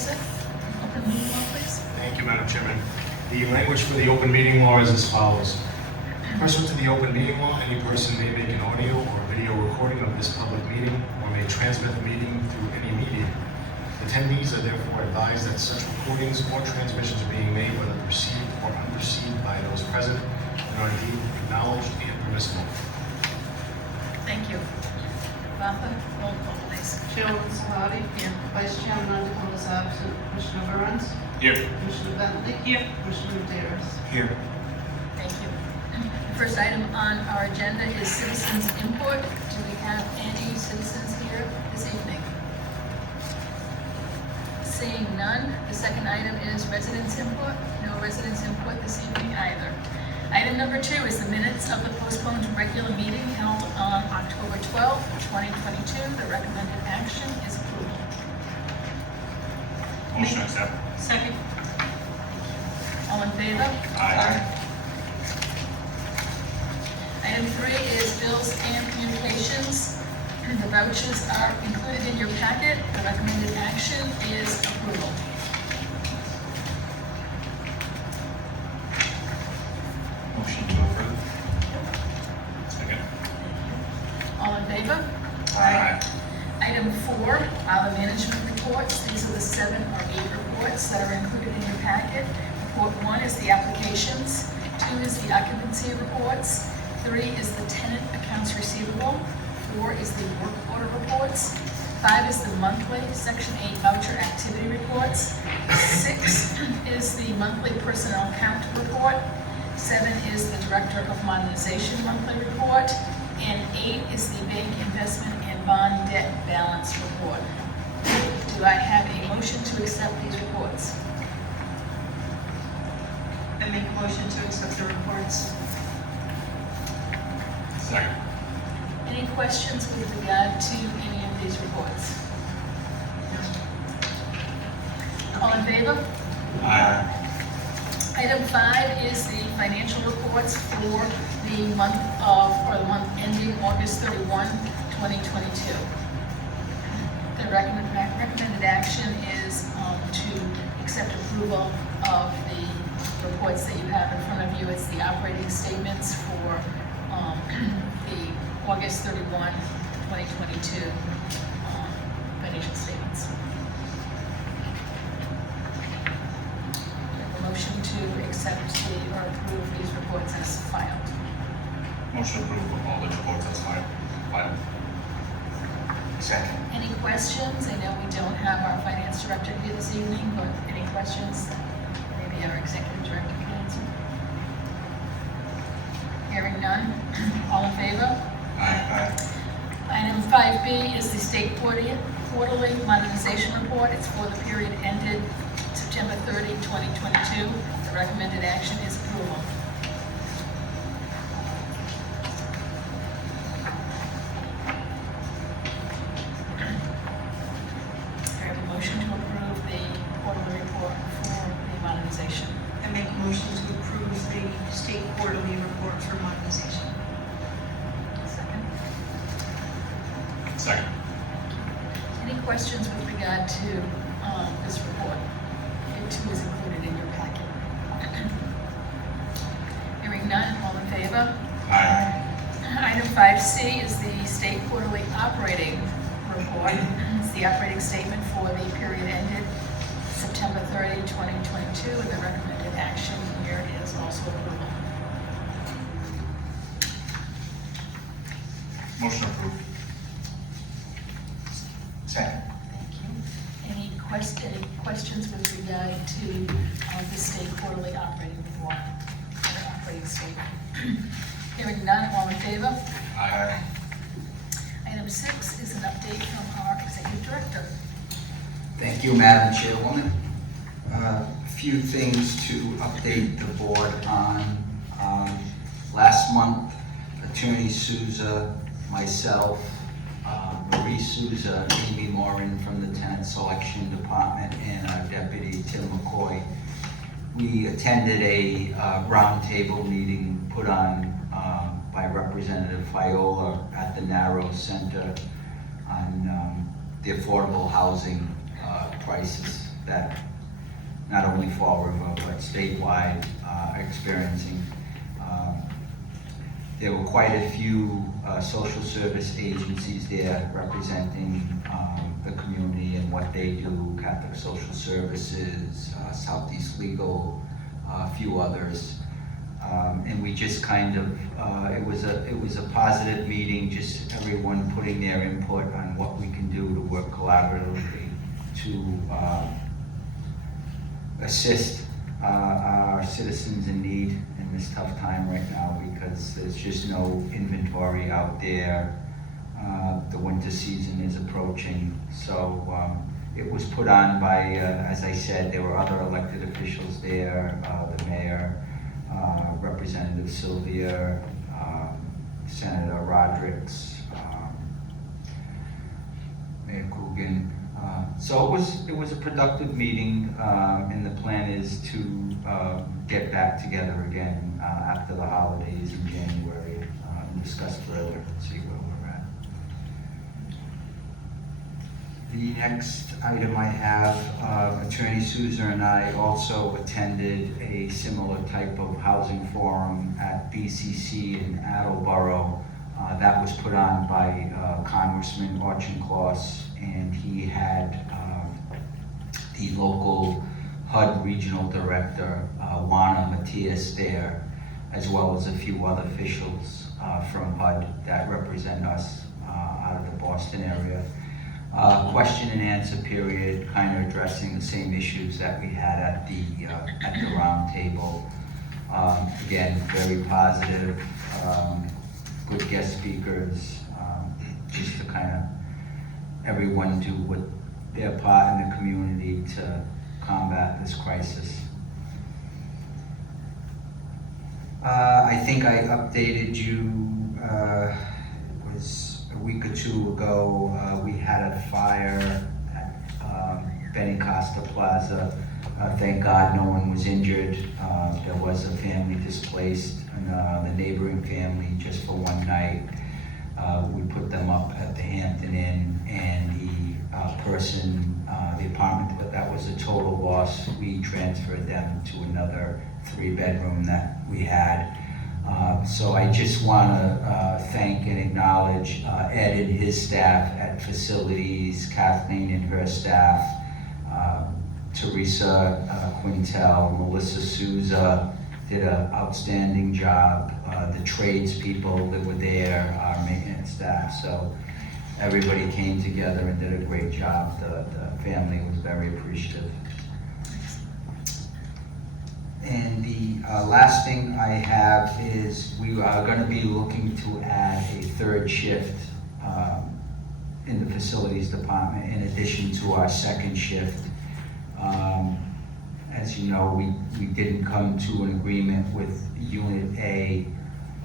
Souza. Open meeting law, please. Thank you, Madam Chairman. The language for the open meeting law is as follows. Pursuant to the open meeting law, any person may make an audio or video recording of this public meeting or may transmit the meeting through any medium. Attendees are therefore advised that such recordings or transmissions are being made whether perceived or unperceived by those present and are deemed acknowledged and permissible. Thank you. Martha, roll call, please. Chairwoman Sahadi. Here. Vice Chairman Underhill is absent. Commissioner Burns. Here. Commissioner Bentley. Here. Commissioner Medeiros. Here. Thank you. The first item on our agenda is citizens input. Do we have any citizens here this evening? Seeing none, the second item is residents input. No residents input this evening either. Item number 2 is the minutes of the postponed regular meeting held on October 12th, 2022. The recommended action is approval. Motion to accept. Second. All in favor? Aye. Item 3 is bills and communications. The vouchers are included in your packet. The recommended action is approval. Motion to approve. Second. All in favor? Aye. Item 4 are the management reports. These are the 7 or 8 reports that are included in your packet. Report 1 is the applications. 2 is the occupancy reports. 3 is the tenant accounts receivable. 4 is the work order reports. 5 is the monthly Section 8 voucher activity reports. 6 is the monthly personnel count report. 7 is the Director of Modernization monthly report. And 8 is the bank investment and bond debt balance report. Do I have a motion to accept these reports? I make a motion to accept the reports. Second. Any questions with regard to any of these reports? All in favor? Aye. Item 5 is the financial reports for the month ending August 31, 2022. The recommended action is to accept approval of the reports that you have in front of you. It's the operating statements for the August 31, 2022 financial statements. A motion to accept or approve these reports as filed. Motion to approve of all the reports as filed. Second. Any questions? I know we don't have our finance director here this evening, but any questions that maybe our executive director can answer? Hearing none. All in favor? Aye. Item 5B is the state quarterly modernization report. It's for the period ended September 30, 2022. The recommended action is approval. I have a motion to approve the quarterly report for the modernization. I make a motion to approve the state quarterly report for modernization. Second. Second. Any questions with regard to this report? It too is included in your packet. Hearing none, all in favor? Aye. Item 5C is the state quarterly operating report. It's the operating statement for the period ended September 30, 2022, and the recommended action here is also approval. Motion approved. Second. Thank you. Any questions with regard to the state quarterly operating report, or operating statement? Hearing none, all in favor? Aye. Item 6 is an update from our executive director. Thank you, Madam Chairwoman. A few things to update the board on. Last month, Attorney Souza, myself, Marie Souza, Amy Morin from the Tenant Selection Department, and our Deputy Tim McCoy, we attended a roundtable meeting put on by Representative Fiola at the Narrow Center on the affordable housing prices that not only Fall River, but statewide are experiencing. There were quite a few social service agencies there representing the community and what they do, Catholic Social Services, Southeast Legal, a few others. And we just kind of, it was a positive meeting, just everyone putting their input on what we can do to work collaboratively to assist our citizens in need in this tough time right now, because there's just no inventory out there. The winter season is approaching, so it was put on by, as I said, there were other elected officials there, the mayor, Representative Sylvia, Senator Rodericks, Mayor Coogan. So it was a productive meeting, and the plan is to get back together again after the holidays in January and discuss further and see where we're at. The next item I have, Attorney Souza and I also attended a similar type of housing forum at BCC in Attleboro. That was put on by Congressman Auchincloss, and he had the local HUD Regional Director, Juana Matias, there, as well as a few other officials from HUD that represent us out of the Boston area. Question and answer period, kind of addressing the same issues that we had at the round table. Again, very positive, good guest speakers, just to kind of everyone do what their part in the community to combat this crisis. I think I updated you, it was a week or two ago, we had a fire at Benny Costa Plaza. Thank God no one was injured. There was a family displaced, and the neighboring family, just for one night. We put them up at the Hampton Inn, and the the apartment, that was a total loss. We transferred them to another 3-bedroom that we had. So I just want to thank and acknowledge Ed and his staff at facilities, Kathleen and her staff, Teresa Quintel, Melissa Souza did an outstanding job. The tradespeople that were there, our maintenance staff, so everybody came together and did a great job. The family was very appreciative. And the last thing I have is we are going to be looking to add a 3rd shift in the facilities department in addition to our 2nd shift. As you know, we didn't come to an agreement with Unit A,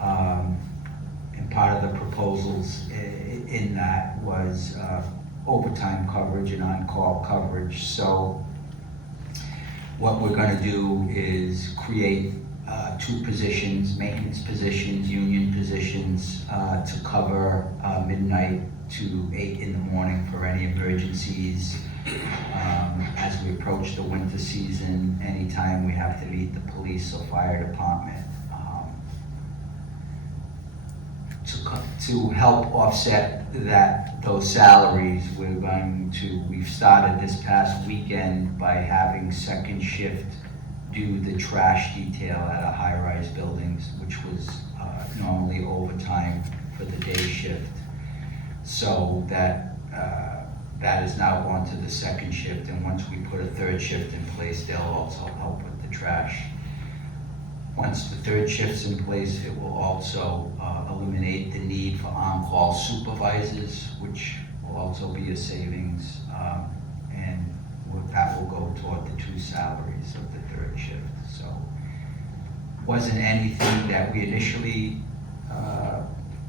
and part of the proposals in that was overtime coverage and on-call coverage. So what we're going to do is create 2 positions, maintenance positions, union positions, to cover midnight to 8 in the morning for any emergencies. As we approach the winter season, anytime we have to meet the police or fire department, to help offset those salaries, we've started this past weekend by having 2nd shift do the trash detail at our high-rise buildings, which was normally overtime for the day shift. So that is now gone to the 2nd shift, and once we put a 3rd shift in place, they'll also help with the trash. Once the 3rd shift's in place, it will also eliminate the need for on-call supervisors, which will also be a savings, and that will go toward the 2 salaries of the 3rd shift. So wasn't anything that we initially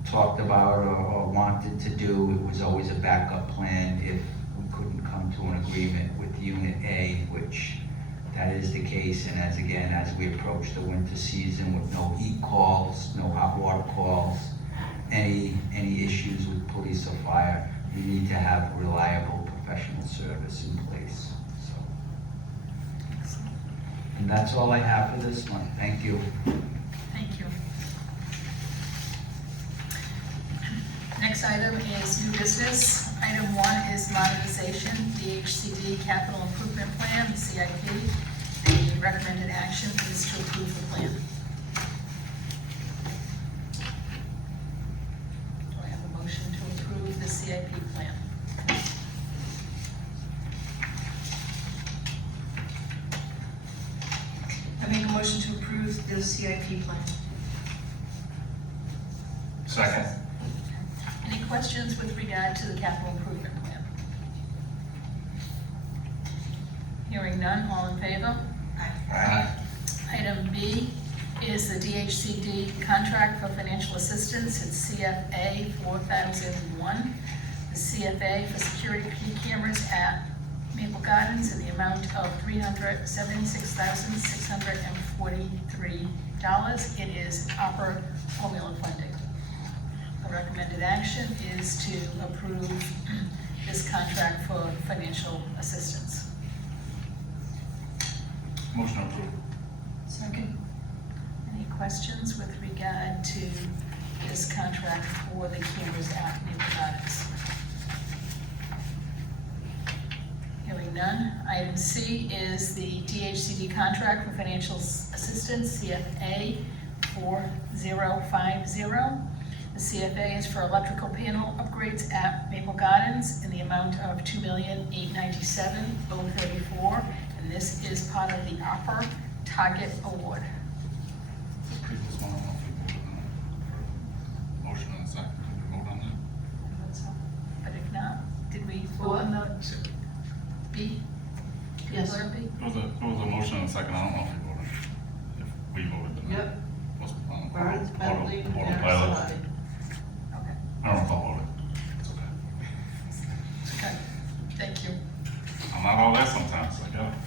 talked about or wanted to do. It was always a backup plan if we couldn't come to an agreement with Unit A, which that is the case. And as we approach the winter season with no heat calls, no hot water calls, any issues with police or fire, we need to have reliable professional service in place. So And that's all I have for this month. Thank you. Thank you. Next item is new business. Item 1 is modernization, DHCD capital improvement plan, the CIP. The recommended action is to approve the plan. Do I have a motion to approve the CIP plan? I make a motion to approve the CIP plan. Second. Any questions with regard to the capital improvement plan? Hearing none, all in favor? Aye. Item B is the DHCD contract for financial assistance. It's CFA 4001. The CFA for security cameras at Maple Gardens in the amount of $376,643. It is opera formula funding. The recommended action is to approve this contract for financial assistance. Motion approved. Second. Any questions with regard to this contract for the cameras at Maple Gardens? Hearing none. Item C is the DHCD contract for financial assistance, CFA 4050. The CFA is for electrical panel upgrades at Maple Gardens in the amount of $2,897,034, and this is part of the ARPA Target Award. The previous one, I don't know if we voted on it. Motion and a second, did we vote on that? But if not, did we vote on the B? Did we Yes. vote on B? There was a motion and a second, I don't know if we voted. If we voted or not. Yep. Was, Burns, Bentley, Autopilot. Okay, Saradi. I don't know if I voted. It's okay. okay, thank you. I'm not all that sometimes, I got it.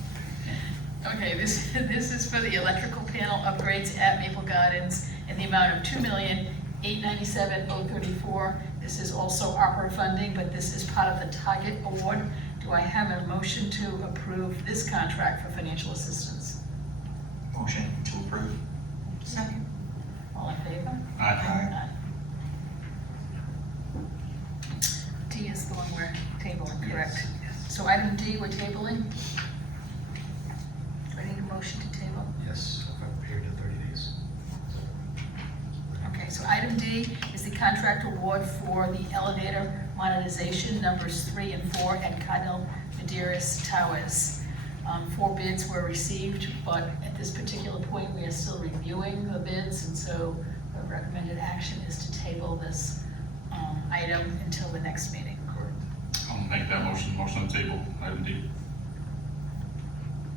Okay, this is for the electrical panel upgrades at Maple Gardens in the amount of $2,897,034. This is also ARPA funding, but this is part of the Target Award. Do I have a motion to approve this contract for financial assistance? Motion to approve. Second. All in favor? Aye. D is the one we're tabling, correct? So item D, we're tabling. Do I need a motion to table? Yes, for a period of 30 days. Okay, so item D is the contract award for the elevator modernization numbers 3 and 4 at Cardinal Medeiros Towers. 4 bids were received, but at this particular point, we are still reviewing the bids, and so the recommended action is to table this item until the next meeting. I'll make that motion to table, item D.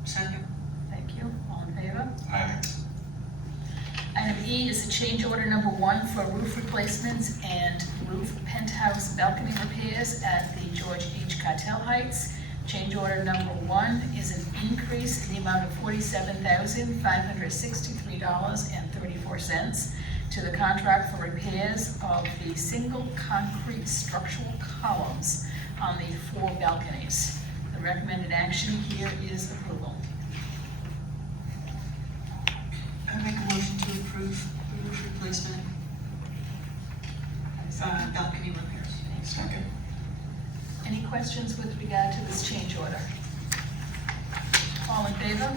Second. Thank you. All in favor? Aye. Item E is a change order number 1 for roof replacements and roof penthouse balcony repairs at the George H. Cartel Heights. Change order number 1 is an increase in the amount of $47,563.34 to the contract for repairs of the single concrete structural columns on the 4 balconies. The recommended action here is approval. I make a motion to approve the roof replacement, balcony repairs. Second. Any questions with regard to this change order? All in favor?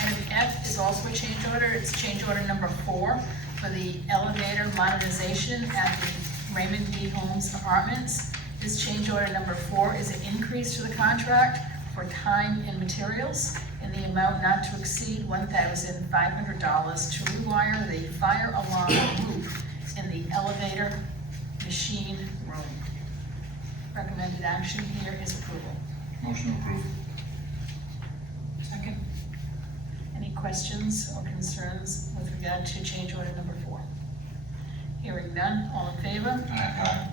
Item F is also a change order. It's change order number 4 for the elevator modernization at the Raymond D. Homes Apartments. This change order number 4 is an increase to the contract for time and materials in the amount not to exceed $1,500 to rewire the fire alarm loop in the elevator machine room. Recommended action here is approval. Motion approved. Second. Any questions or concerns with regard to change order number 4? Hearing none, all in favor? Aye.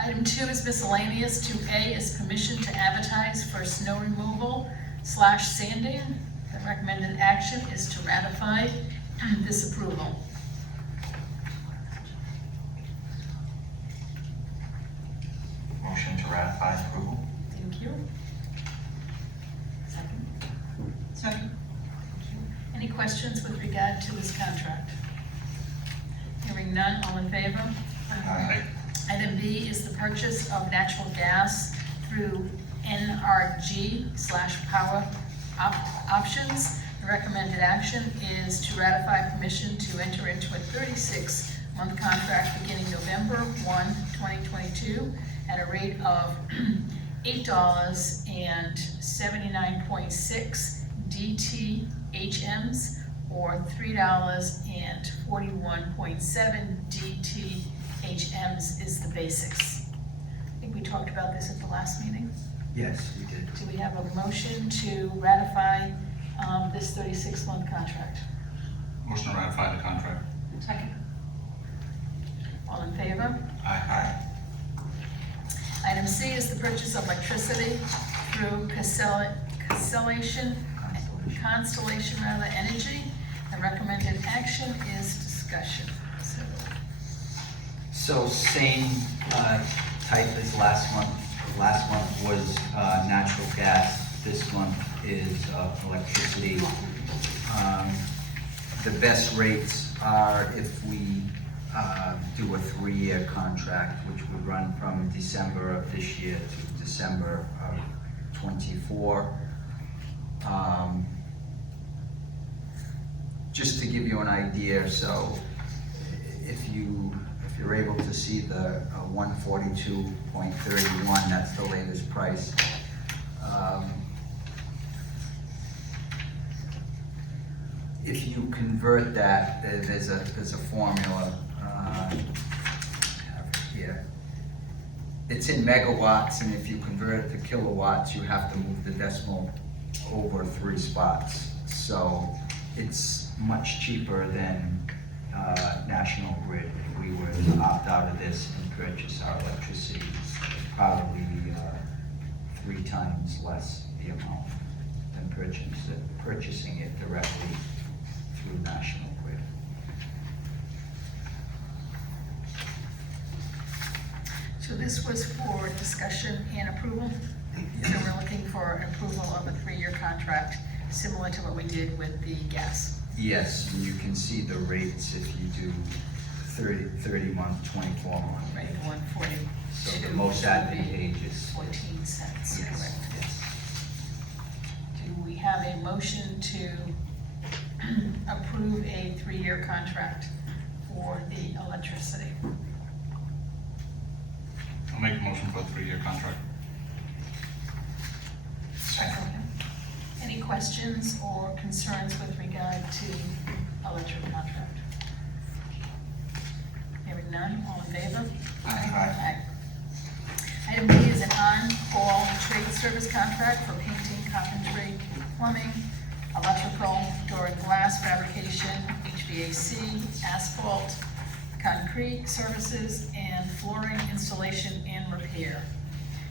Item 2 is miscellaneous. 2A is permission to advertise for snow removal / sanding. The recommended action is to ratify this approval. Motion to ratify approval. Thank you. Is that questions with regard to this contract? Hearing none, all in favor? Aye. Item B is the purchase of natural gas through NRG/Power Options. The recommended action is to ratify permission to enter into a 36-month contract beginning November 1, 2022, at a rate of $8.79.6 DTHMs or $3.41.7 DTHMs is the basics. I think we talked about this at the last meeting. Yes, we did. Do we have a motion to ratify this 36-month contract? Motion to ratify the contract. Second. All in favor? Aye. Item C is the purchase of electricity through Constellation Energy. The recommended action is discussion. So same type as last month. Last month was natural gas. This month is electricity. The best rates are if we do a 3-year contract, which would run from December of this year to December of '24. Just to give you an idea, so if you're able to see the 142.31, that's the latest price. If you convert that, there's a formula here. It's in megawatts, and if you convert it to kilowatts, you have to move the decimal over 3 spots. So it's much cheaper than National Grid. If we were to opt out of this and purchase our electricity, probably 3 times less the amount than purchasing it directly through National Grid. So this was for discussion and approval? So we're looking for approval of a 3-year contract, similar to what we did with the gas. Yes, and you can see the rates if you do 30-month, 24-month. Right, 142. So the most advantageous. 14 cents, Yes, correct. yes. Do we have a motion to approve a 3-year contract for the electricity? I'll make a motion for a 3-year contract. Any questions or concerns with regard to electric contract? Hearing none, all in favor? Aye. Item B is an on-call trade service contract for painting, carpentry, plumbing, electrical, door and glass fabrication, HVAC, asphalt, concrete services, and flooring installation and repair.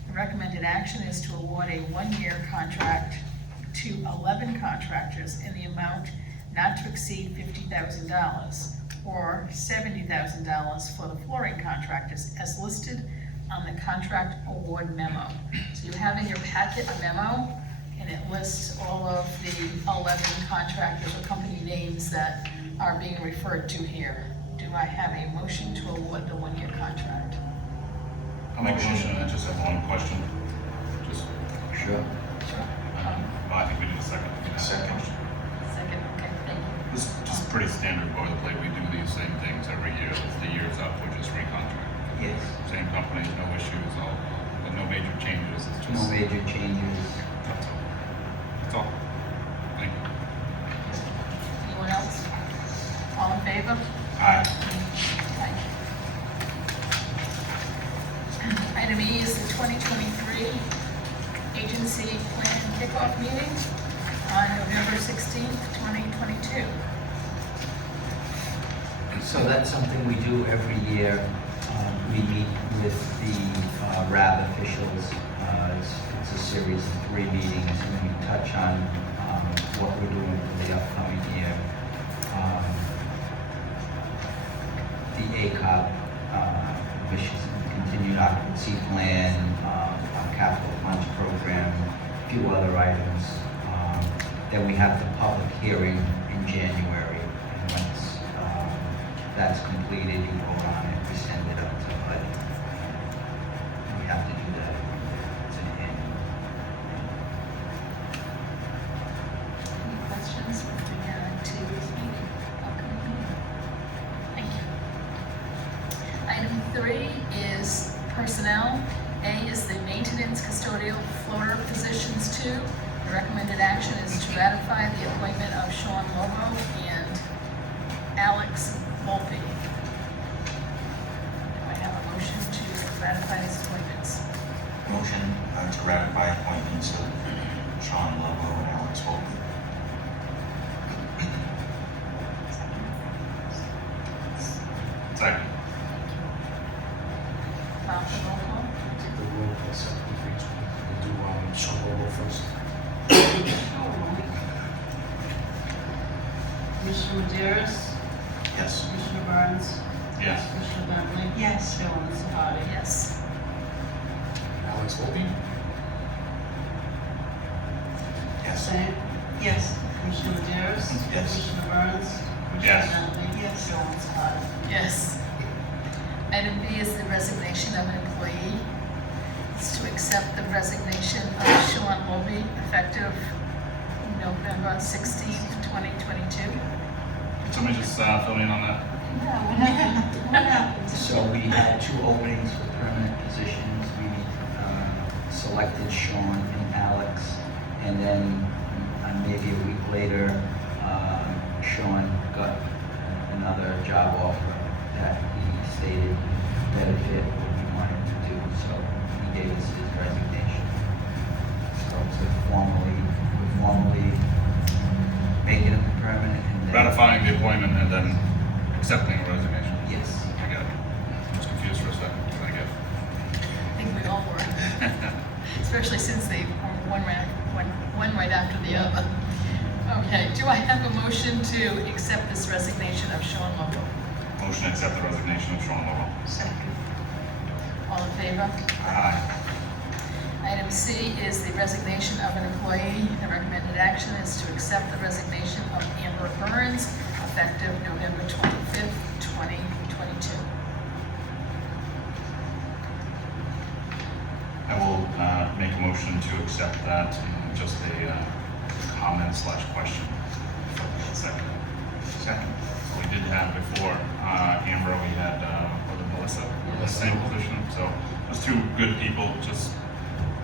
The recommended action is to award a 1-year contract to 11 contractors in the amount not to exceed $50,000 or $70,000 for the flooring contractors as listed on the contract award memo. So you have in your packet a memo, and it lists all of the 11 contractors or company names that are being referred to here. Do I have a motion to award the 1-year contract? I'll make a motion, I just have one question. Just, Sure. I think we need a second. Second. Second, okay, thank you. This is just pretty standard boilerplate. We do these same things every year. As the year's up, we just recontract. Yes, Same company, no issues, but no major changes. It's no just, major changes. that's all. Thank you. Anyone else? All in favor? Aye. Aye. Item E is the 2023 agency plan kickoff meeting on November 16th, 2022. So that's something we do every year. We meet with the RAB officials. It's a series of 3 meetings, and we touch on what we're doing for the upcoming year. The ACOP, emissions continued occupancy plan, our capital funds program, a few other items. Then we have the public hearing in January. And once that's completed, you vote on it, we send it up to HUD. We have to do that. It's an annual. Any questions with regard to this meeting, upcoming meeting? Thank you. Item 3 is personnel. A is the maintenance custodial floater positions 2. The recommended action is to ratify the appointment of Sean Lobo and Alex Volpe. Do I have a motion to ratify these appointments? Motion to ratify appointments of Sean Lobo and Alex Volpe. Second. Martha, roll call. Take the roll call separately for each one. We'll do Sean Lobo first. Commissioner Maderas? Yes. Commissioner Burns? Yes. Commissioner Bentley? Yes. Chairwoman Sahadi? Yes. Alex Volpe? Yes. Same. Yes. Commissioner Maderas? Yes. Commissioner Burns? Yes. Commissioner Bentley? Yes. Chairwoman Sahadi? Yes. Item B is the resignation of an employee. It's to accept the resignation of Sean Lobe effective November 16th, 2022. Can somebody just fill me in on that? Yeah, what happened? What happened? So we had 2 openings for permanent positions. We selected Sean and Alex, and then maybe a week later, Sean got another job offer that he stated that it fit what he wanted to do, so he gave us his resignation. So we're formally making him permanent and then. Ratifying the appointment and then accepting the resignation. Yes. I got it. I was confused for a second. I get it. I think we all were, especially since they were one right after the other. Okay, do I have a motion to accept this resignation of Sean Lobo? Motion to accept the resignation of Sean Lobo. Second. All in favor? Aye. Item C is the resignation of an employee. The recommended action is to accept the resignation of Amber Burns effective November 25th, 2022. I will make a motion to accept that, and just a comment slash question. Second. Second. So we did have before, Amber, we had, was it Melissa, the same position, so those 2 good people, just,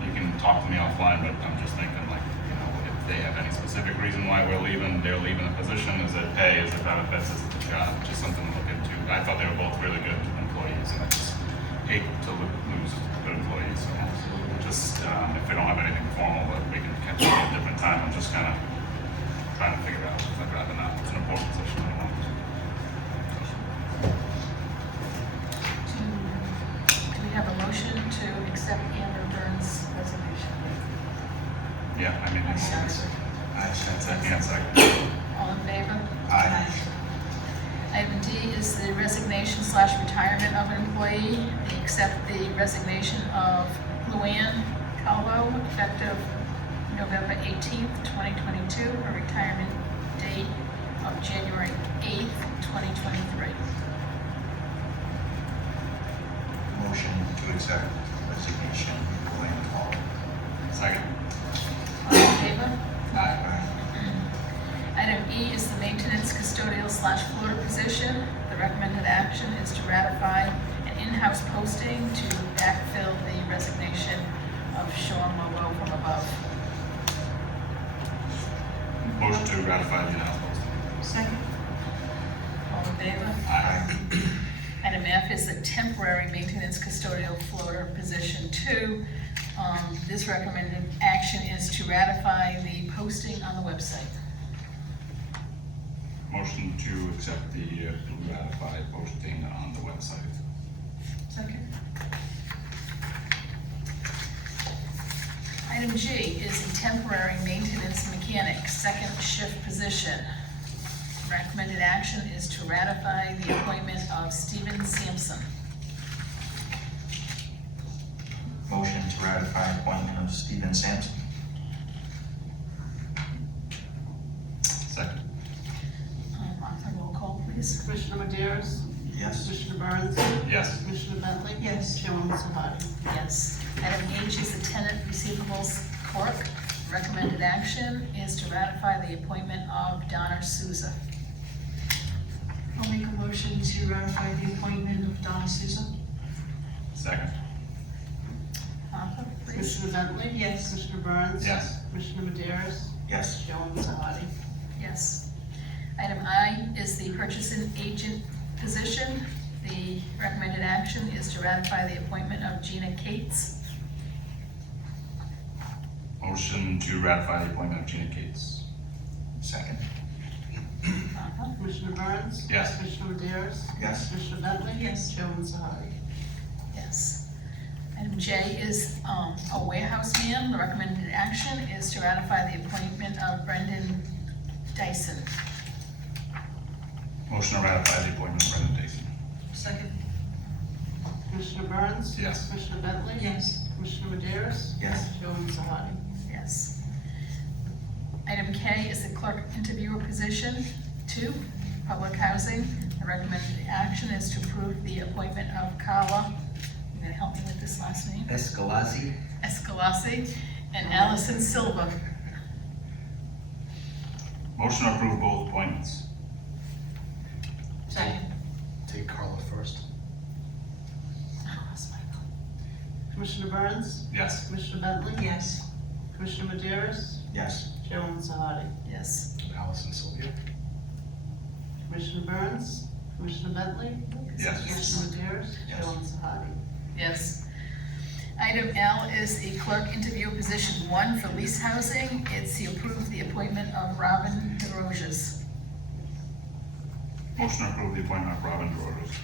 you can talk to me offline, but I'm just thinking like, you know, if they have any specific reason why they're leaving the position, is it pay, is it benefits, is it the job, just something to look into. I thought they were both really good employees, and I just hate to lose good employees, so just, if we don't have anything formal, that we can catch up at a different time, I'm just kind of trying to figure out, I'd rather not, it's an important position, I want. Do we have a motion to accept Amber Burns' resignation? Yeah, I mean, it's, I second. I can't second. All in favor? Aye. Item D is the resignation slash retirement of an employee. They accept the resignation of Luann Calvo effective November 18th, 2022, a retirement date of January 8th, 2023. Motion to accept resignation of Luann Calvo. Second. All in favor? Aye. Item E is the maintenance custodial slash floater position. The recommended action is to ratify an in-house posting to backfill the resignation of Sean Lobo from above. Motion to ratify the announcement. Second. All in favor? Aye. Item F is the temporary maintenance custodial floater position 2. This recommended action is to ratify the posting on the website. Motion to accept the ratified posting on the website. Second. Item G is the temporary maintenance mechanic, second shift position. Recommended action is to ratify the appointment of Stephen Sampson. Motion to ratify appointment of Stephen Sampson. Second. Commissioner Maderos? Yes. Commissioner Burns? Yes. Commissioner Bentley? Yes. Chairwoman Sahadi? Yes. Item H is the tenant receivables clerk. Recommended action is to ratify the appointment of Donna Souza. I'll make a motion to ratify the appointment of Donna Souza. Second. Martha, please. Commissioner Bentley? Yes. Commissioner Burns? Yes. Commissioner Maderos? Yes. Chairwoman Sahadi? Yes. Item I is the purchasing agent position. The recommended action is to ratify the appointment of Gina Cates. Motion to ratify the appointment of Gina Cates. Second. Martha? Commissioner Burns? Yes. Commissioner Maderos? Yes. Commissioner Bentley? Yes. Chairwoman Sahadi? Yes. Item J is a warehouse man. The recommended action is to ratify the appointment of Brendan Dyson. Motion to ratify the appointment of Brendan Dyson. Second. Commissioner Burns? Yes. Commissioner Bentley? Yes. Commissioner Maderos? Yes. Chairwoman Sahadi? Yes. Item K is the clerk interviewer position. 2, public housing. The recommended action is to approve the appointment of Carla, you're gonna help me with this last name, Escalasi. Escalasi, and Allison Silva. Motion to approve both appointments. Second. Take Carla first. Commissioner Burns? Yes. Commissioner Bentley? Yes. Commissioner Maderos? Yes. Chairwoman Sahadi? Yes. Allison Sylvia. Commissioner Burns? Commissioner Bentley? Yes. Commissioner Maderos? Yes. Chairwoman Sahadi? Yes. Item L is the clerk interview position 1 for lease housing. It's to approve the appointment of Robin DeRoches. Motion to approve the appointment of Robin DeRoches.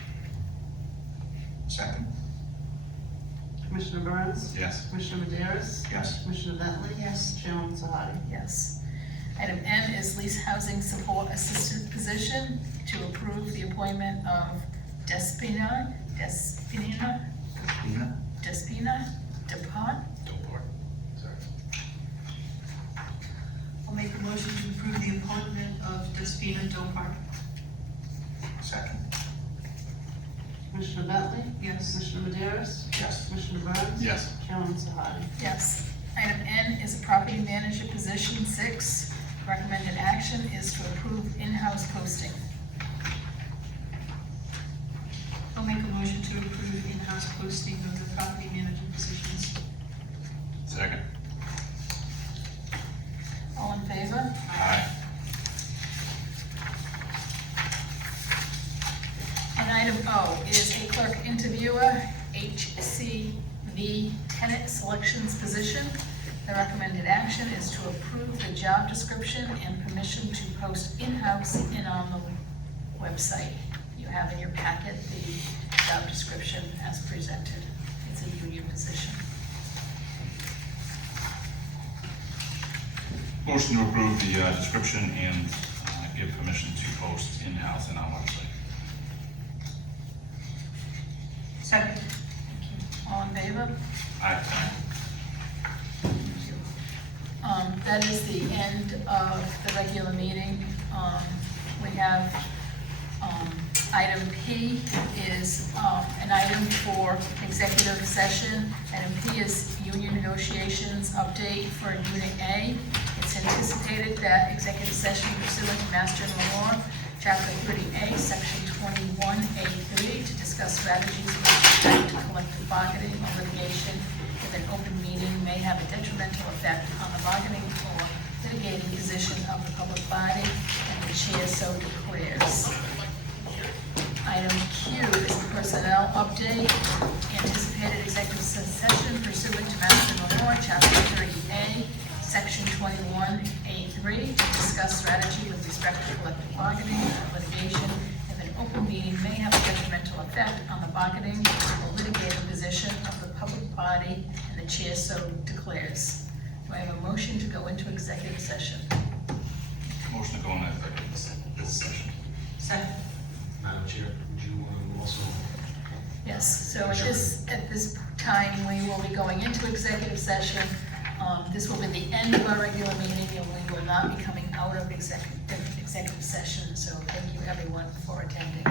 Second. Commissioner Burns? Yes. Commissioner Maderos? Yes. Commissioner Bentley? Yes. Chairwoman Sahadi? Yes. Item N is lease housing support assistant position to approve the appointment of Despina Despina. DePont. Dopart. Sorry. I'll make a motion to approve the appointment of Despina Dopar. Second. Commissioner Bentley? Yes. Commissioner Maderos? Yes. Commissioner Burns? Yes. Chairwoman Sahadi? Yes. Item N is a property manager position 6. Recommended action is to approve in-house posting. I'll make a motion to approve in-house posting of the property manager positions. Second. All in favor? Aye. And item O is a clerk interviewer, HCV tenant selections position. The recommended action is to approve the job description and permission to post in-house and on the website. You have in your packet the job description as presented. It's a union position. Motion to approve the description and give permission to post in-house and on website. Second. All in favor? Aye. That is the end of the regular meeting. We have, item P is, an item for executive session. Item P is union negotiations update for Unit A. It's anticipated that executive session pursuant to Mass General Law, Chapter 30A, Section 21A3, to discuss strategies with respect to collective bargaining or litigation if an open meeting may have a detrimental effect on the bargaining or litigating position of the public body, and the chair so declares. Item Q is the personnel update. Anticipated executive session pursuant to Mass General Law, Chapter 30A, Section 21A3, to discuss strategy with respect to collective bargaining or litigation if an open meeting may have a detrimental effect on the bargaining or litigating position of the public body, and the chair so declares. Do I have a motion to go into executive session? Motion to go into this session. Second. Madam Chair, would you want to also? Yes, so at this time, we will be going into executive session. This will be the end of our regular meeting, and we will not be coming out of executive executive session, so thank you everyone for attending.